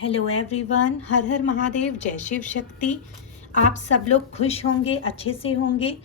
Hello everyone, हर हर महादेव, जय शिव शक्ति। आप सब लोग खुश होंगे, अच्छे से होंगे।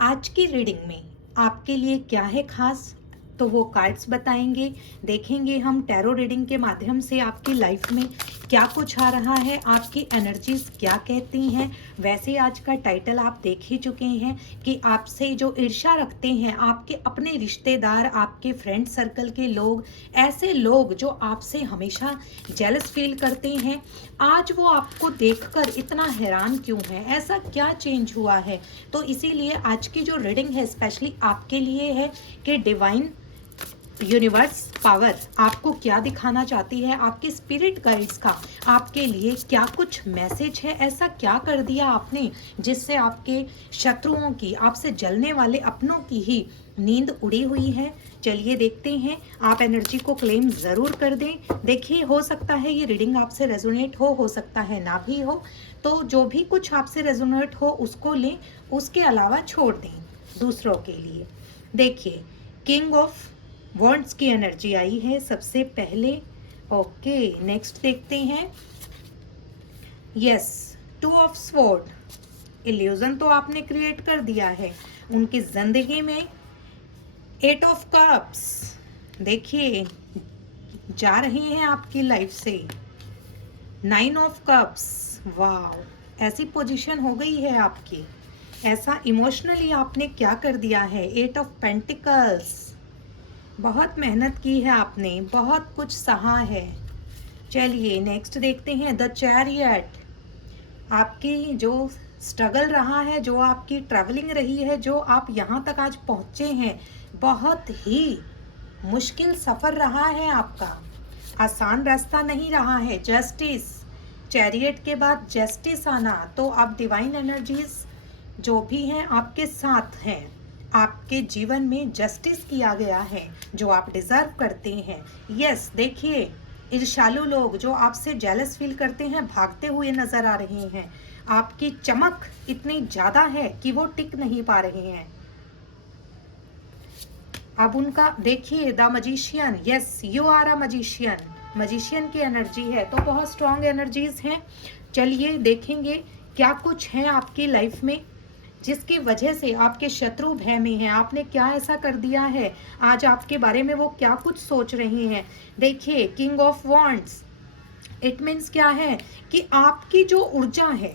आज की रीडिंग में आपके लिए क्या है खास, तो वो कार्ड्स बताएंगे। देखेंगे हम टैरो रीडिंग के माध्यम से आपकी लाइफ में क्या कुछ आ रहा है, आपकी एनर्जीज क्या कहती हैं। वैसे आज का टाइटल आप देख ही चुके हैं कि आपसे जो ईर्ष्या रखते हैं, आपके अपने रिश्तेदार, आपके फ्रेंड सर्कल के लोग, ऐसे लोग जो आपसे हमेशा जेलस फील करते हैं, आज वो आपको देखकर इतना हैरान क्यों है, ऐसा क्या चेंज हुआ है। तो इसीलिए आज की जो रीडिंग है स्पेशली आपके लिए है कि डिवाइन यूनिवर्स पावर आपको क्या दिखाना चाहती है, आपके स्पिरिट गाइड्स का आपके लिए क्या कुछ मैसेज है। ऐसा क्या कर दिया आपने जिससे आपके शत्रुओं की, आपसे जलने वाले अपनों की ही नींद उड़ी हुई है। चलिए देखते हैं। आप एनर्जी को क्लेम ज़रूर कर दें। देखिए, हो सकता है ये रीडिंग आपसे रेजोनेट हो सकता है ना भी हो। तो जो भी कुछ आपसे रेजोनेट हो उसको लें, उसके अलावा छोड़ दें दूसरों के लिए। देखिए, किंग ऑफ वॉन्ड्स की एनर्जी आई है सबसे पहले। ओके, नेक्स्ट देखते हैं। Yes, two of sword, illusion तो आपने क्रिएट कर दिया है उनकी जिंदगी में। एट ऑफ कप्स, देखिए जा रहे हैं आपकी लाइफ से। नाइन ऑफ कप्स, वाव, ऐसी पोजीशन हो गई है आपकी। ऐसा इमोशनली आपने क्या कर दिया है। एट ऑफ पेंटिकल्स, बहुत मेहनत की है आपने, बहुत कुछ सहा है। चलिए नेक्स्ट देखते हैं। द चैरियट, आपकी जो स्ट्रगल रहा है, जो आपकी ट्रैवलिंग रही है, जो आप यहाँ तक आज पहुँचे हैं, बहुत ही मुश्किल सफ़र रहा है आपका, आसान रास्ता नहीं रहा है। जस्टिस, चैरियट के बाद जस्टिस आना, तो आप डिवाइन एनर्जीज जो भी हैं आपके साथ हैं। आपके जीवन में जस्टिस किया गया है जो आप डिजर्व करते हैं। यस, देखिए ईर्ष्यालु लोग जो आपसे जेलस फील करते हैं भागते हुए नजर आ रहे हैं। आपकी चमक इतनी ज्यादा है कि वो टिक नहीं पा रहे हैं। अब उनका देखिए, the magician, yes you are a magician, magician की एनर्जी है, तो बहुत स्ट्रॉन्ग एनर्जीज हैं। चलिए देखेंगे क्या कुछ है आपकी लाइफ में जिसकी वजह से आपके शत्रु भय में हैं। आपने क्या ऐसा कर दिया है, आज आपके बारे में वो क्या कुछ सोच रहे हैं। देखिए, king of wands, it means क्या है कि आपकी जो ऊर्जा है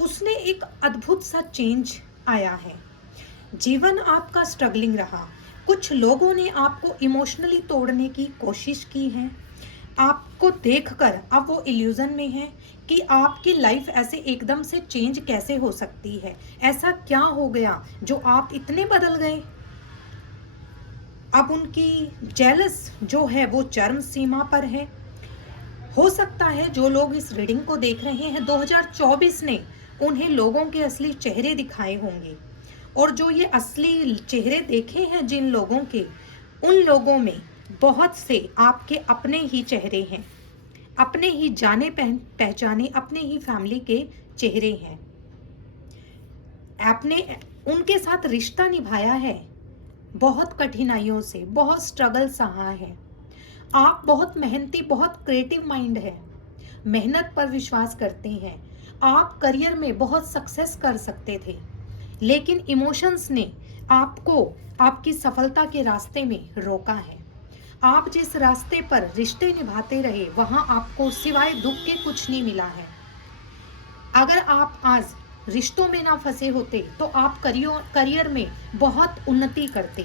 उसने एक अद्भुत सा चेंज आया है। जीवन आपका स्ट्रगलिंग रहा, कुछ लोगों ने आपको इमोशनली तोड़ने की कोशिश की है। आपको देखकर अब वो इल्यूजन में है कि आपकी लाइफ ऐसे एकदम से चेंज कैसे हो सकती है, ऐसा क्या हो गया जो आप इतने बदल गए। अब उनकी जेलस जो है वो चरम सीमा पर है। हो सकता है जो लोग इस रीडिंग को देख रहे हैं, 2024 ने उन्हें लोगों के असली चेहरे दिखाए होंगे, और जो ये असली चेहरे देखे हैं जिन लोगों के, उन लोगों में बहुत से आपके अपने ही चेहरे हैं, अपने ही जाने पहचाने, अपने ही फैमिली के चेहरे हैं। आपने उनके साथ रिश्ता निभाया है, बहुत कठिनाइयों से, बहुत स्ट्रगल सहा है। आप बहुत मेहनती, बहुत क्रिएटिव माइंड है, मेहनत पर विश्वास करते हैं। आप करियर में बहुत सक्सेस कर सकते थे, लेकिन इमोशंस ने आपको आपकी सफलता के रास्ते में रोका है। आप जिस रास्ते पर रिश्ते निभाते रहे, वहां आपको सिवाय दुख के कुछ नहीं मिला है। अगर आप आज रिश्तों में ना फंसे होते तो आप करियर में बहुत उन्नति करते।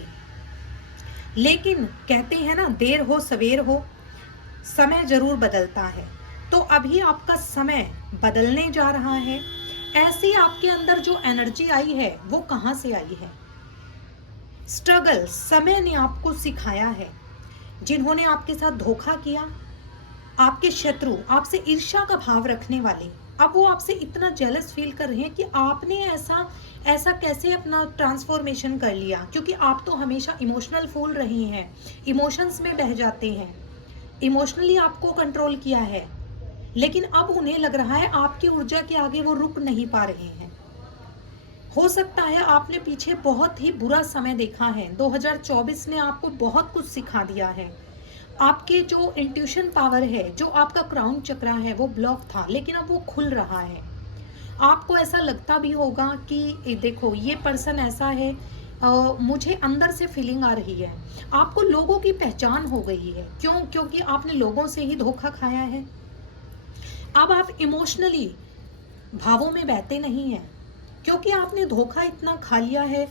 लेकिन कहते हैं ना, देर हो सवेर हो, समय जरूर बदलता है। तो अभी आपका समय बदलने जा रहा है। ऐसी आपके अंदर जो एनर्जी आई है वो कहाँ से आई है। स्ट्रगल समय ने आपको सिखाया है। जिन्होंने आपके साथ धोखा किया, आपके शत्रु, आपसे ईर्ष्या का भाव रखने वाले, अब वो आपसे इतना जेलस फील कर रहे हैं कि आपने ऐसा कैसे अपना ट्रांसफॉर्मेशन कर लिया, क्योंकि आप तो हमेशा इमोशनल फूल रहे हैं, इमोशंस में बह जाते हैं, इमोशनली आपको कंट्रोल किया है। लेकिन अब उन्हें लग रहा है आपकी ऊर्जा के आगे वो रुक नहीं पा रहे हैं। हो सकता है आपने पीछे बहुत ही बुरा समय देखा है, 2024 ने आपको बहुत कुछ सिखा दिया है। आपके जो इंट्यूशन पावर है, जो आपका क्राउन चक्रा है, वो ब्लॉक था, लेकिन अब वो खुल रहा है। आपको ऐसा लगता भी होगा कि देखो ये पर्सन ऐसा है, मुझे अंदर से फीलिंग आ रही है। आपको लोगों की पहचान हो गई है। क्यों? क्योंकि आपने लोगों से ही धोखा खाया है। अब आप इमोशनली भावों में बहते नहीं हैं, क्योंकि आपने धोखा इतना खा लिया है।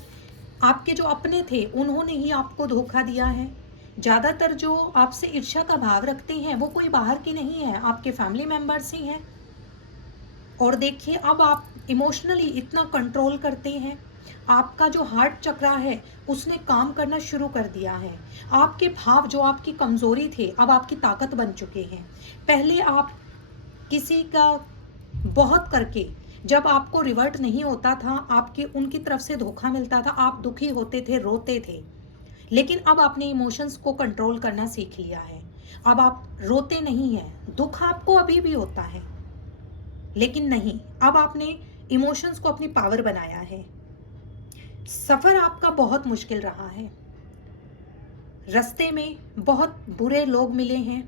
आपके जो अपने थे उन्होंने ही आपको धोखा दिया है। ज़्यादातर जो आपसे ईर्ष्या का भाव रखते हैं वो कोई बाहर के नहीं है, आपके फैमिली मेंबर्स ही हैं। और देखिए अब आप इमोशनली इतना कंट्रोल करते हैं। आपका जो हार्ट चक्रा है उसने काम करना शुरू कर दिया है। आपके भाव जो आपकी कमज़ोरी थे अब आपकी ताकत बन चुके हैं। पहले आप किसी का बहुत करके, जब आपको रिवर्ट नहीं होता था, आपके उनकी तरफ से धोखा मिलता था, आप दुखी होते थे, रोते थे। लेकिन अब आपने इमोशंस को कंट्रोल करना सीख लिया है। अब आप रोते नहीं हैं। दुख आपको अभी भी होता है, लेकिन नहीं, अब आपने इमोशंस को अपनी पावर बनाया है। सफ़र आपका बहुत मुश्किल रहा है। रास्ते में बहुत बुरे लोग मिले हैं,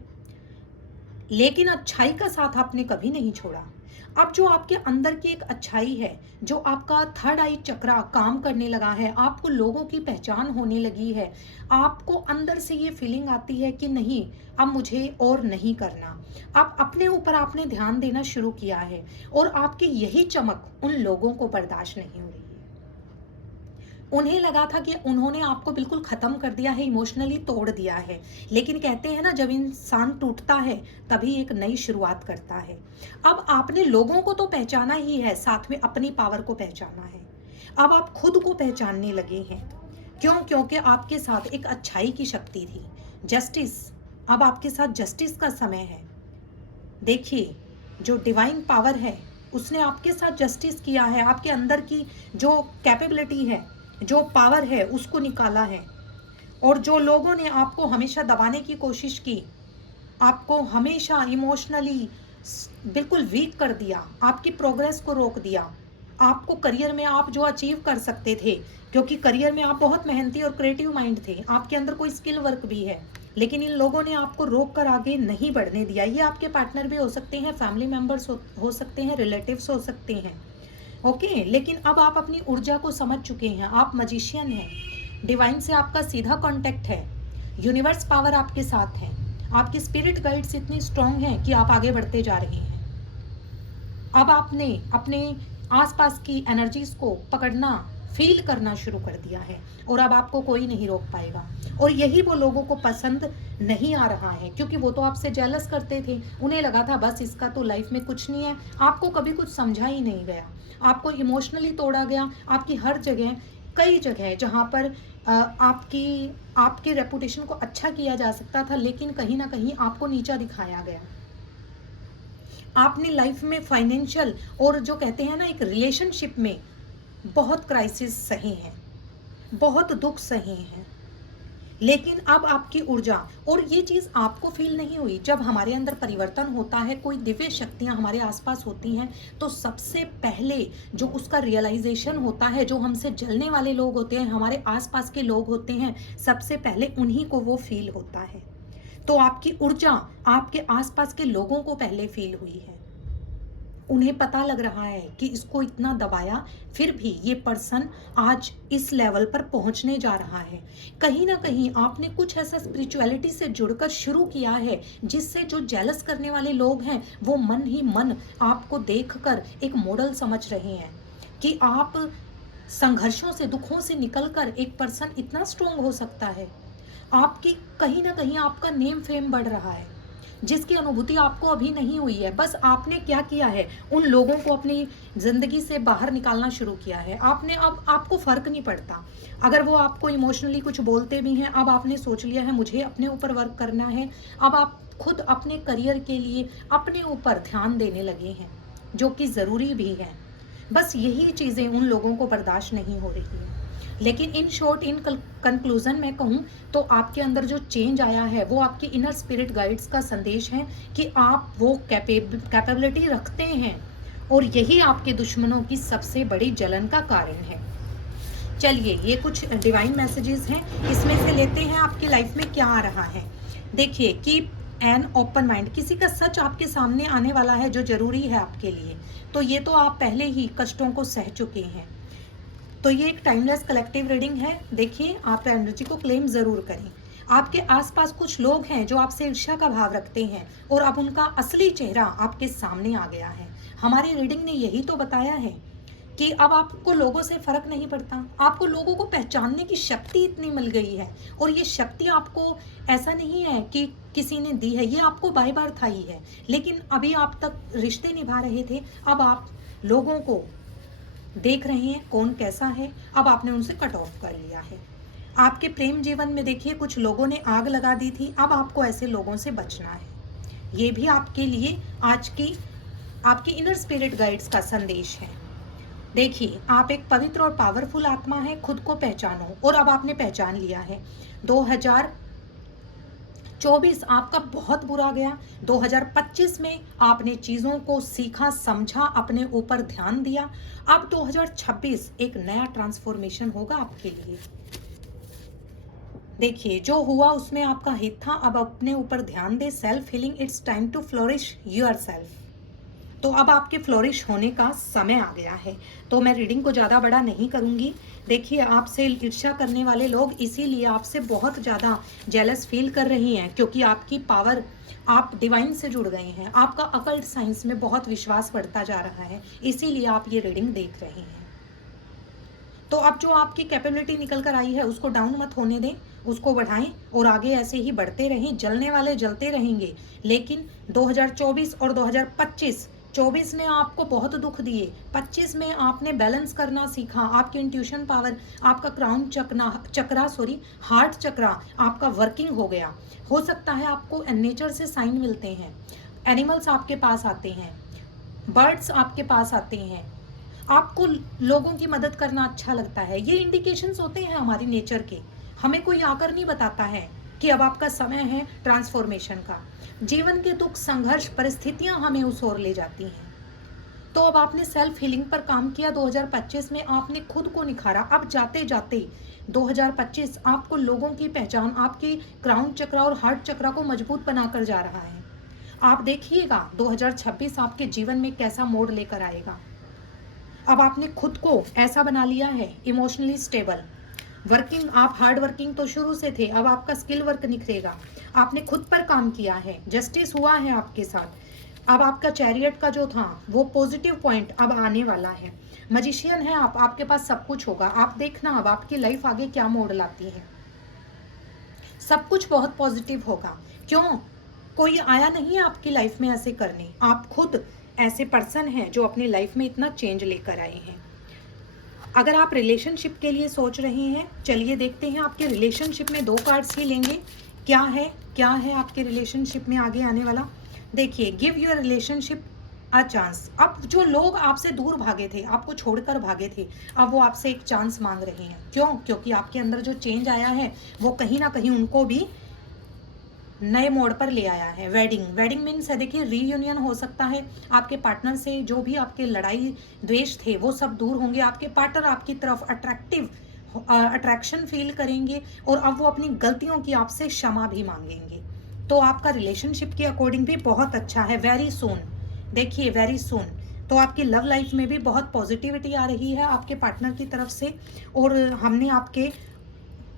लेकिन अच्छाई का साथ आपने कभी नहीं छोड़ा। अब जो आपके अंदर की एक अच्छाई है, जो आपका थर्ड आई चक्रा काम करने लगा है, आपको लोगों की पहचान होने लगी है, आपको अंदर से ये फीलिंग आती है कि नहीं, अब मुझे और नहीं करना। अब अपने ऊपर आपने ध्यान देना शुरू किया है, और आपकी यही चमक उन लोगों को बर्दाश्त नहीं हो रही है। उन्हें लगा था कि उन्होंने आपको बिल्कुल ख़त्म कर दिया है, इमोशनली तोड़ दिया है। लेकिन कहते हैं ना, जब इंसान टूटता है तभी एक नई शुरुआत करता है। अब आपने लोगों को तो पहचाना ही है, साथ में अपनी पावर को पहचाना है। अब आप खुद को पहचानने लगे हैं। क्यों? क्योंकि आपके साथ एक अच्छाई की शक्ति थी, जस्टिस। अब आपके साथ जस्टिस का समय है। देखिए, जो डिवाइन पावर है उसने आपके साथ जस्टिस किया है। आपके अंदर की जो कैपेबिलिटी है, जो पावर है, उसको निकाला है। और जो लोगों ने आपको हमेशा दबाने की कोशिश की, आपको हमेशा इमोशनली बिल्कुल वीक कर दिया, आपकी प्रोग्रेस को रोक दिया, आपको करियर में आप जो अचीव कर सकते थे, क्योंकि करियर में आप बहुत मेहनती और क्रिएटिव माइंड थे, आपके अंदर कोई स्किल वर्क भी है, लेकिन इन लोगों ने आपको रोक कर आगे नहीं बढ़ने दिया। ये आपके पार्टनर भी हो सकते हैं, फैमिली मेम्बर्स हो सकते हैं, रिलेटिव्स हो सकते हैं। ओके, लेकिन अब आप अपनी ऊर्जा को समझ चुके हैं। आप मजिशियन हैं। डिवाइन से आपका सीधा कांटेक्ट है। यूनिवर्स पावर आपके साथ है। आपकी स्पिरिट गाइड्स इतनी स्ट्रांग हैं कि आप आगे बढ़ते जा रहे हैं। अब आपने अपने आसपास की एनर्जीज को पकड़ना, फील करना शुरू कर दिया है, और अब आपको कोई नहीं रोक पाएगा। और यही वो लोगों को पसंद नहीं आ रहा है, क्योंकि वो तो आपसे जेलस करते थे। उन्हें लगा था बस इसका तो लाइफ में कुछ नहीं है। आपको कभी कुछ समझा ही नहीं गया, आपको इमोशनली तोड़ा गया। आपकी हर जगह, कई जगह जहाँ पर आपकी रेपुटेशन को अच्छा किया जा सकता था, लेकिन कहीं ना कहीं आपको नीचा दिखाया गया। आपने लाइफ में फाइनेंशियल और जो कहते हैं ना, एक रिलेशनशिप में बहुत क्राइसिस सही हैं, बहुत दुख सही हैं। लेकिन अब आपकी ऊर्जा, और ये चीज़ आपको फील नहीं हुई, जब हमारे अंदर परिवर्तन होता है, कोई दिव्य शक्तियाँ हमारे आसपास होती हैं, तो सबसे पहले जो उसका रियलाइजेशन होता है, जो हमसे जलने वाले लोग होते हैं, हमारे आसपास के लोग होते हैं, सबसे पहले उन्हीं को वो फील होता है। तो आपकी ऊर्जा आपके आसपास के लोगों को पहले फील हुई है। उन्हें पता लग रहा है कि इसको इतना दबाया, फिर भी ये पर्सन आज इस लेवल पर पहुंचने जा रहा है। कहीं ना कहीं आपने कुछ ऐसा स्पिरिचुअलिटी से जुड़कर शुरू किया है, जिससे जो जेलस करने वाले लोग हैं वो मन ही मन आपको देखकर एक मॉडल समझ रहे हैं कि आप संघर्षों से, दुखों से निकलकर एक पर्सन इतना स्ट्रोंग हो सकता है। आपकी कहीं ना कहीं आपका नेम फेम बढ़ रहा है, जिसकी अनुभूति आपको अभी नहीं हुई है। बस आपने क्या किया है, उन लोगों को अपनी ज़िंदगी से बाहर निकालना शुरू किया है। आपने, अब आपको फ़र्क नहीं पड़ता अगर वो आपको इमोशनली कुछ बोलते भी हैं। अब आपने सोच लिया है मुझे अपने ऊपर वर्क करना है। अब आप खुद अपने करियर के लिए अपने ऊपर ध्यान देने लगे हैं, जो कि ज़रूरी भी है। बस यही चीज़ें उन लोगों को बर्दाश्त नहीं हो रही है। लेकिन इन शॉर्ट, इन कंक्लूजन मैं कहूँ तो आपके अंदर जो चेंज आया है वो आपकी इनर स्पिरिट गाइड्स का संदेश है कि आप वो कैपेबिलिटी रखते हैं, और यही आपके दुश्मनों की सबसे बड़ी जलन का कारण है। चलिए, ये कुछ डिवाइन मैसेजेस हैं, इसमें से लेते हैं आपकी लाइफ में क्या आ रहा है। देखिए कीप एन ओपन माइंड, किसी का सच आपके सामने आने वाला है जो ज़रूरी है आपके लिए, तो ये तो आप पहले ही कष्टों को सह चुके हैं। तो ये एक टाइमलेस कलेक्टिव रीडिंग है। देखिए आप एनर्जी को क्लेम ज़रूर करें। आपके आसपास कुछ लोग हैं जो आपसे ईर्ष्या का भाव रखते हैं और अब उनका असली चेहरा आपके सामने आ गया है। हमारी रीडिंग ने यही तो बताया है कि अब आपको लोगों से फर्क नहीं पड़ता, आपको लोगों को पहचानने की शक्ति इतनी मिल गई है। और ये शक्ति आपको ऐसा नहीं है कि किसी ने दी है, ये आपको बाय बर्थ आई है। लेकिन अभी आप तक रिश्ते निभा रहे थे, अब आप लोगों को देख रहे हैं कौन कैसा है, अब आपने उनसे कट ऑफ कर लिया है। आपके प्रेम जीवन में देखिए कुछ लोगों ने आग लगा दी थी, अब आपको ऐसे लोगों से बचना है। ये भी आपके लिए आज की आपकी इनर स्पिरिट गाइड्स का संदेश है। देखिए आप एक पवित्र और पावरफुल आत्मा है, खुद को पहचानो। और अब आपने पहचान लिया है। 2024 आपका बहुत बुरा गया। 2025 में आपने चीज़ों को सीखा, समझा, अपने ऊपर ध्यान दिया। अब 2026 एक नया ट्रांसफॉर्मेशन होगा आपके लिए। देखिए जो हुआ उसमें आपका हित था, अब अपने ऊपर ध्यान दे। Self healing, it's time to flourish yourself. तो अब आपके फ्लोरिश होने का समय आ गया है। तो मैं रीडिंग को ज़्यादा बड़ा नहीं करूँगी। देखिए आपसे ईर्ष्या करने वाले लोग इसीलिए आपसे बहुत ज़्यादा जेलस फील कर रही हैं, क्योंकि आपकी पावर, आप डिवाइन से जुड़ गए हैं, आपका अकल्ट साइंस में बहुत विश्वास बढ़ता जा रहा है, इसीलिए आप ये रीडिंग देख रहे हैं। तो अब जो आपकी कैपेबिलिटी निकल कर आई है उसको डाउन मत होने दें, उसको बढ़ाएं और आगे ऐसे ही बढ़ते रहें। जलने वाले जलते रहेंगे, लेकिन 2024 और 2025, 24 ने आपको बहुत दुख दिए, 25 में आपने बैलेंस करना सीखा। आपकी इंट्यूशन पावर, आपका क्राउन चक्रा हार्ट चक्रा आपका वर्किंग हो गया। हो सकता है आपको नेचर से साइन मिलते हैं, एनिमल्स आपके पास आते हैं, बर्ड्स आपके पास आते हैं, आपको लोगों की मदद करना अच्छा लगता है। ये इंडिकेशंस होते हैं हमारी नेचर के। हमें कोई आकर नहीं बताता है कि अब आपका समय है ट्रांसफॉर्मेशन का। जीवन के दुख, संघर्ष, परिस्थितियां हमें उस ओर ले जाती हैं। तो अब आपने सेल्फ हीलिंग पर काम किया। 2025 में आपने खुद को निखारा। अब जाते जाते 2025 आपको लोगों की पहचान, आपकी क्राउन चक्रा और हार्ट चक्रा को मजबूत बनाकर जा रहा है। आप देखिएगा 2026 आपके जीवन में कैसा मोड़ लेकर आएगा। अब आपने खुद को ऐसा बना लिया है, इमोशनली स्टेबल, वर्किंग। आप हार्ड वर्किंग तो शुरू से थे, अब आपका स्किल वर्क निखरेगा। आपने खुद पर काम किया है, जस्टिस हुआ है आपके साथ। अब आपका चैरियट का जो था वो पॉजिटिव पॉइंट अब आने वाला है। मजिशियन है आप, आपके पास सब कुछ होगा। आप देखना अब आपकी लाइफ आगे क्या मोड़ लाती है। सब कुछ बहुत पॉजिटिव होगा। क्यों? कोई आया नहीं है आपकी लाइफ में ऐसे करने, आप खुद ऐसे पर्सन हैं जो अपनी लाइफ में इतना चेंज लेकर आए हैं। अगर आप रिलेशनशिप के लिए सोच रहे हैं, चलिए देखते हैं आपके रिलेशनशिप में 2 कार्ड्स ही लेंगे। क्या है आपके रिलेशनशिप में आगे आने वाला। देखिए give your relationship a chance. अब जो लोग आपसे दूर भागे थे, आपको छोड़कर भागे थे, अब वो आपसे एक चांस मांग रहे हैं। क्यों? क्योंकि आपके अंदर जो चेंज आया है वो कहीं ना कहीं उनको भी नए मोड़ पर ले आया है। वेडिंग मीन्स है, देखिए रीयूनियन हो सकता है आपके पार्टनर से। जो भी आपके लड़ाई द्वेष थे वो सब दूर होंगे। आपके पार्टनर आपकी तरफ अट्रैक्शन फील करेंगे और अब वो अपनी गलतियों की आपसे क्षमा भी मांगेंगे। तो आपका रिलेशनशिप के अकॉर्डिंग भी बहुत अच्छा है। वेरी सून, देखिए वेरी सून। तो आपकी लव लाइफ में भी बहुत पॉजिटिविटी आ रही है आपके पार्टनर की तरफ से। और हमने आपके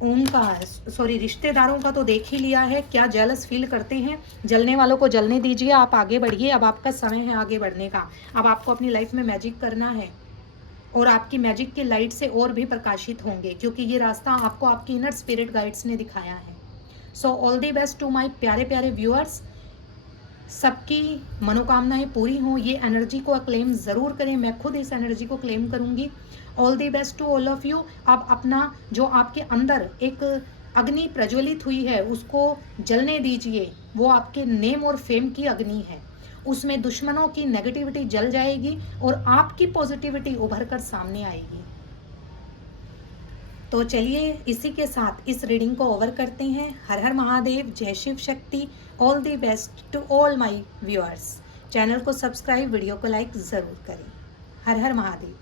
रिश्तेदारों का तो देख ही लिया है, क्या जेलस फील करते हैं। जलने वालों को जलने दीजिए, आप आगे बढ़िए। अब आपका समय है आगे बढ़ने का। अब आपको अपनी लाइफ में मैजिक करना है और आपकी मैजिक की लाइट से और भी प्रकाशित होंगे, क्योंकि ये रास्ता आपको आपकी इनर स्पिरिट गाइड्स ने दिखाया है। So all the best to my प्यारे प्यारे व्यूअर्स। सबकी मनोकामनाएं पूरी हों। ये एनर्जी को क्लेम ज़रूर करें, मैं खुद इस एनर्जी को क्लेम करूंगी। All the best to all of you. आप अपना जो आपके अंदर एक अग्नि प्रज्वलित हुई है उसको जलने दीजिए। वो आपके नेम और फेम की अग्नि है, उसमें दुश्मनों की नेगेटिविटी जल जाएगी और आपकी पॉजिटिविटी उभर कर सामने आएगी। तो चलिए इसी के साथ इस रीडिंग को ओवर करते हैं। हर हर महादेव, जय Shiv Shakti. All the best to all my viewers. Channel को सब्सक्राइब, वीडियो को लाइक ज़रूर करें। हर हर महादेव।